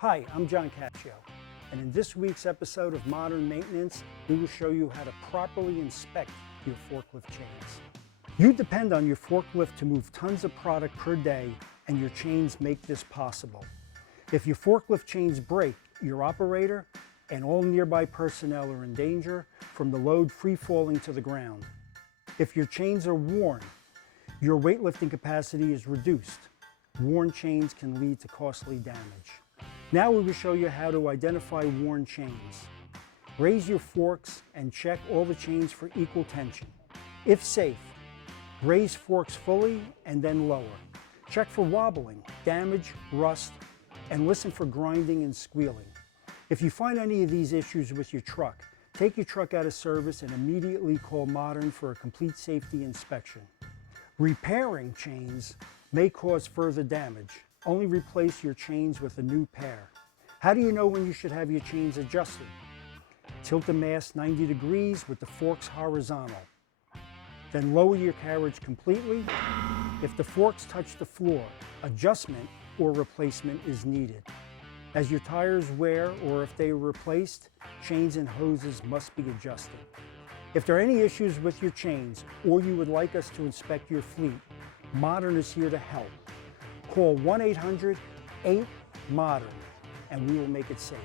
Hi, I'm John Caccio, and in this week's episode of Modern Maintenance, we will show you how to properly inspect your forklift chains. You depend on your forklift to move tons of product per day, and your chains make this possible. If your forklift chains break, your operator and all nearby personnel are in danger from the load free-falling to the ground. If your chains are worn, your weightlifting capacity is reduced. Worn chains can lead to costly damage. Now we will show you how to identify worn chains. Raise your forks and check all the chains for equal tension. If safe, raise forks fully and then lower. Check for wobbling, damage, rust, and listen for grinding and squealing. If you find any of these issues with your truck, take your truck out of service and immediately call Modern for a complete safety inspection. Repairing chains may cause further damage. Only replace your chains with a new pair. How do you know when you should have your chains adjusted? Tilt the mast 90 degrees with the forks horizontal. Then lower your carriage completely. If the forks touch the floor, adjustment or replacement is needed. As your tires wear or if they are replaced, chains and hoses must be adjusted. If there are any issues with your chains or you would like us to inspect your fleet, Modern is here to help. Call 1-800-8-MODERN and we will make it safe.